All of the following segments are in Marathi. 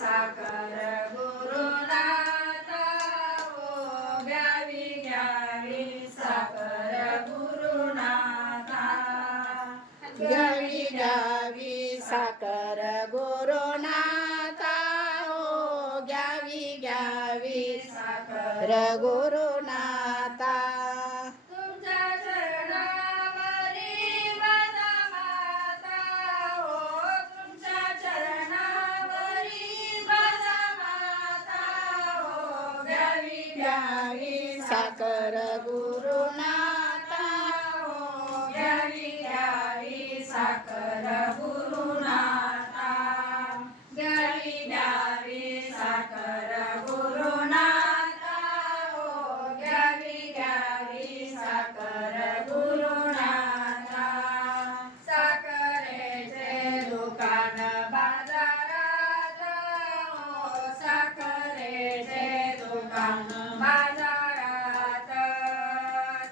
साखर गुरुनाथा ओ घ्यावी घ्यावी साखर गुरुनाथा घ्यावी घ्यावी साखर गुरुनाथा ओ घ्यावी घ्यावी साखर गुरुनाथा तुमच्या चरणावरी माझा माता हो तुमच्या चरणावरी माझा माता हो घ्यावी घ्यावी साखर गुरुनाथा हो घ्यावी घ्यावी साखर गुरुनाथा घ्यावी घ्यावी साखर गुरुनाथा हो घ्यावी घ्यावी साखर गुरुनाथा साखरेचे दुकान बाजारात हो साखरेचे दुकान बाजारात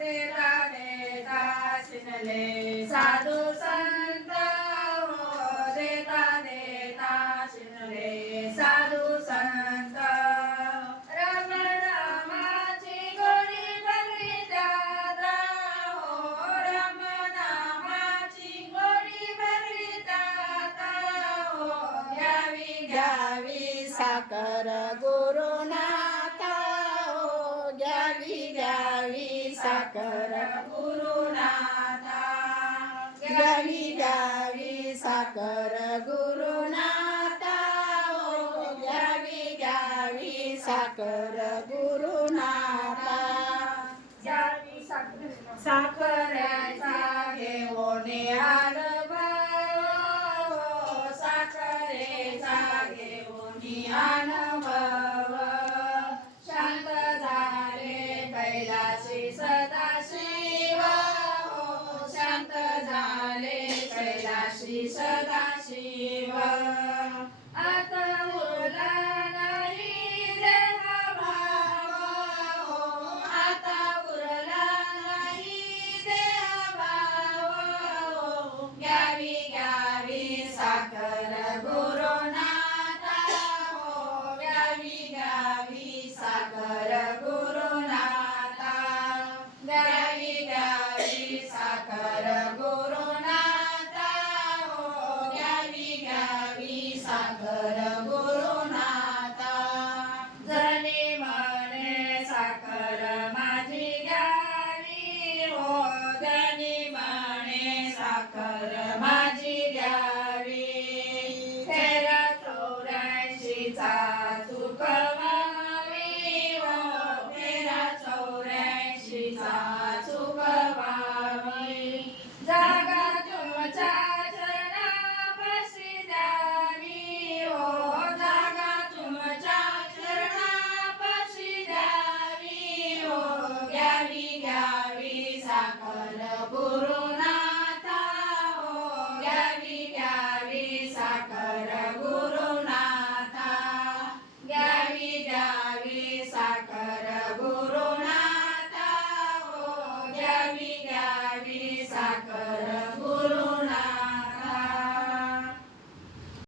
देता देता शिनले साधू संत हो देता देता शिनले साधू संत राम नामाची गोडी भरली त्यात हो राम नामाची गोडी भरली त्यात हो घ्यावी घ्यावी साखर गुरुनाथा ओ घ्यावी घ्यावी साखर गुरुनाथा घ्यावी घ्यावी साखर गुरुनाथा ओ घ्यावी घ्यावी साखर गुरुनाथा साखरेचा घेऊन अनुभव साखरेचा घेऊन अनुभव शांत झाले कैलासी सदाशिव हो शांत झाले कैलासी सदाशिव आता उरला नाही देहभाव हो आता उरला नाही देहभाव हो घ्यावी घ्यावी साखर गुरुनाथा हो घ्यावी घ्यावी साखर गुरुनाथा घ्यावी घ्यावी साखर गुरुनाथा हो घ्यावी घ्यावी साखर गुरुनाथा जनी म्हणे साखर माझी घ्यावी हो जनी म्हणे साखर माझी घ्यावी तेरा 84चा चुकवावी हो तेरा 84चा चुकवावी जागा तुमच्या चरणापाशी द्यावी हो जागा तुमच्या चरणापाशी द्यावी हो घ्यावी घ्यावी साखर